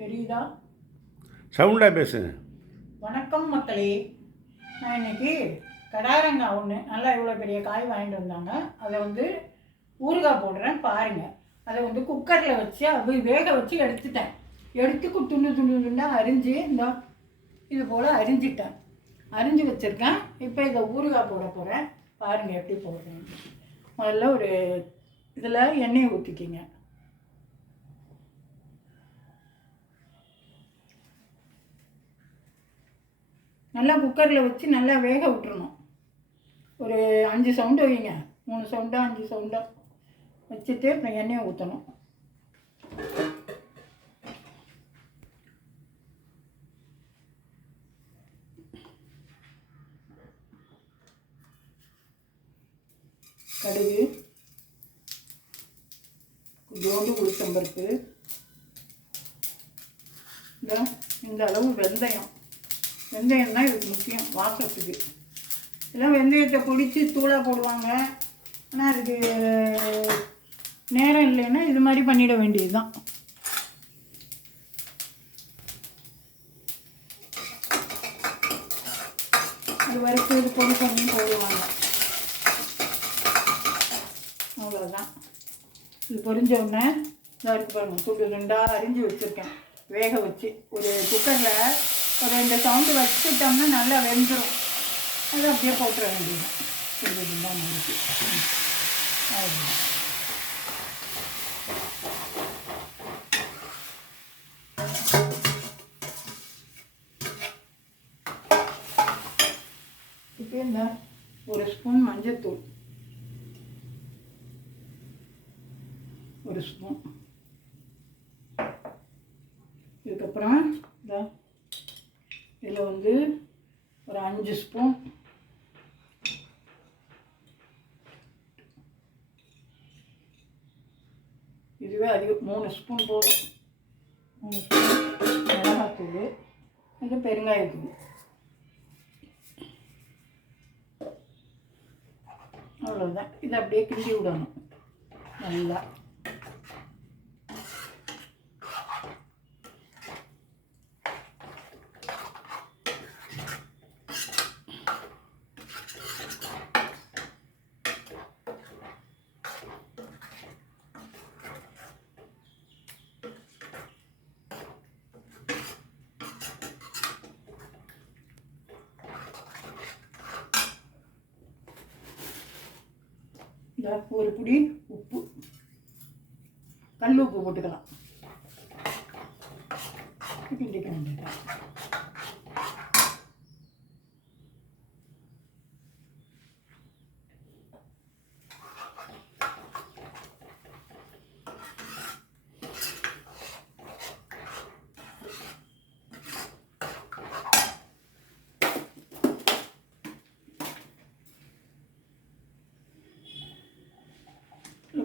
தெரியுதா? சவுண்டாக பேசுங்க. வணக்கம் மக்களே. நான் இன்னைக்கு கடாரங்காய் ஒன்று நல்லா இவ்வளோ பெரிய காய் வாங்கிட்டு வந்தாங்க. அதை ஊறுகாய் போடுறேன் பாருங்கள். அதை குக்கரில் வச்சு வேக வச்சு எடுத்துட்டேன். எடுத்து துண்டு துண்டு துண்டாக அரிஞ்சு இது போல் அரிஞ்சு வச்சுருக்கேன். இப்போ இதை ஊறுகாய் போட போகிறேன். பாருங்கள் எப்படி போடுறேன். முதல்ல ஒரு இதில் எண்ணெயை ஊற்றிக்கிங்க. நல்லா குக்கரில் வச்சு நல்லா வேக விட்டுறணும். ஒரு 5 சவுண்டு வைங்க. 3 சவுண்டோ 5 சவுண்டோ வச்சுட்டு அப்புறம் எண்ணெயை ஊற்றணும். கடுகு, கொஞ்சோண்டு உளுத்தம்பருப்பு, இந்த அளவு வெந்தயம். வெந்தயம் தான் இதுக்கு முக்கியம் வாசத்துக்கு. எல்லாம் வெந்தயத்தை பொடித்து தூளாக போடுவாங்க. ஆனால் அதுக்கு நேரம் இல்லைன்னா இது மாதிரி பண்ணிட வேண்டியது தான். அது வரைக்கும் இது பொடி பண்ணி போடுவாங்க. அவ்வளோதான். இது பொரிஞ்ச உடனே இதாக இருக்கு பாருங்கள். துண்டு ரெண்டாக அரிஞ்சு வச்சுருக்கேன். வேக வச்சு ஒரு குக்கரில் ஒரு 2 சவுண்டு வச்சுட்டோம்னா நல்லா வெந்துடும். அது அப்படியே போட்டுற வேண்டியது. துண்டு தான் முடிச்சு அவ்வளோதான். இப்போ இந்த 1 ஸ்பூன் மஞ்சள்தூள், 1 ஸ்பூன். இதுக்கப்புறம் இதில் ஒரு 5 ஸ்பூன் இதுவே அதிகம். 3 ஸ்பூன் போதும். 3 ஸ்பூன் மிளகாத்தூள், இது பெருங்காயத்தூள். அவ்வளோதான். இதை அப்படியே கிண்டி விடணும் நல்லா. ஒரு புடி உப்பு, கல் உப்பு போட்டுக்கலாம். கிண்டிக்க வேண்டியது.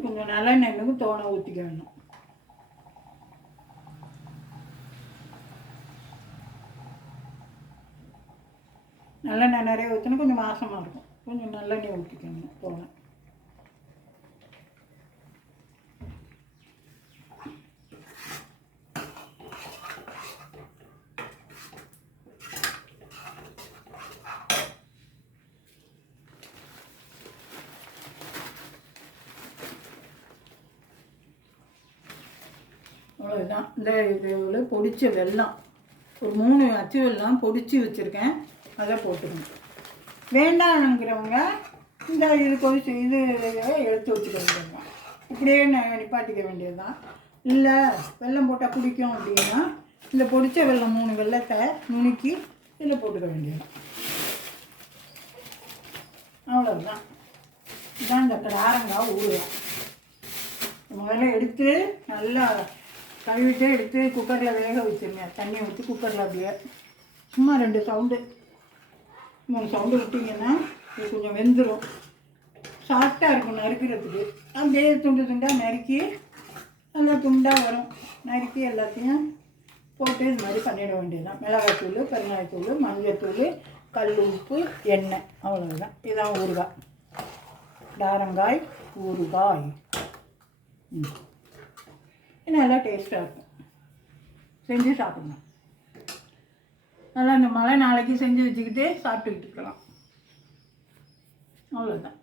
கொஞ்சம் நல்லெண்ணெய் தோணை ஊற்றிக்க வேணும். நல்லெண்ணெய் நிறைய ஊற்றினா கொஞ்சம் வாசமாக இருக்கும். கொஞ்சம் நல்லெண்ணெய் ஊற்றிக்கணும் தோணை. அவ்வளோதான். இந்த இது பொடிச்ச வெல்லம் ஒரு 3 அச்சு வெல்லம் பொடிச்சு வச்சுருக்கேன். அதை போட்டுக்கணும். வேண்டாம்ங்கிறவங்க இந்த இது கொதிச்சு இது எடுத்து வச்சுக்க வேண்டியது தான். இப்படியே நிப்பாட்டிக்க வேண்டியது தான். இல்லை வெல்லம் போட்டால் பிடிக்கும் அப்படின்னா இந்த பொடிச்ச வெல்லம் 3 வெல்லத்தை நுணுக்கி இதில் போட்டுக்க வேண்டியது. அவ்வளோதான். இதுதான் இந்த கடாரங்காய் ஊறுகாய். முதல்ல எடுத்து நல்லா கழுவிட்டு எடுத்து குக்கரில் வேக வச்சுருங்க. தண்ணி ஊற்றி குக்கரில் அப்படியே சும்மா 2 சவுண்டு 3 சவுண்டு விட்டிங்கன்னா இது கொஞ்சம் வெந்துடும். சாஃப்டாக இருக்கும் நறுக்கிறதுக்கு. அப்படியே துண்டு துண்டாக நறுக்கி நல்லா துண்டாக வரும். நறுக்கி எல்லாத்தையும் போட்டு இது மாதிரி பண்ணிட வேண்டியதுதான். மிளகாய்த்தூள், பெருங்காயத்தூள், மஞ்சள்தூள், கல் உப்பு, எண்ணெய். அவ்வளோதான். இதுதான் ஊறுகாய். கடாரங்காய் ஊறுகாய். நல்லா டேஸ்ட்டாக இருக்கும். செஞ்சு சாப்பிடணும். நல்லா இந்த மழை நாளைக்கு செஞ்சு வச்சுக்கிட்டு சாப்பிட்டுக்கிட்டு இருக்கலாம். அவ்வளோதான்.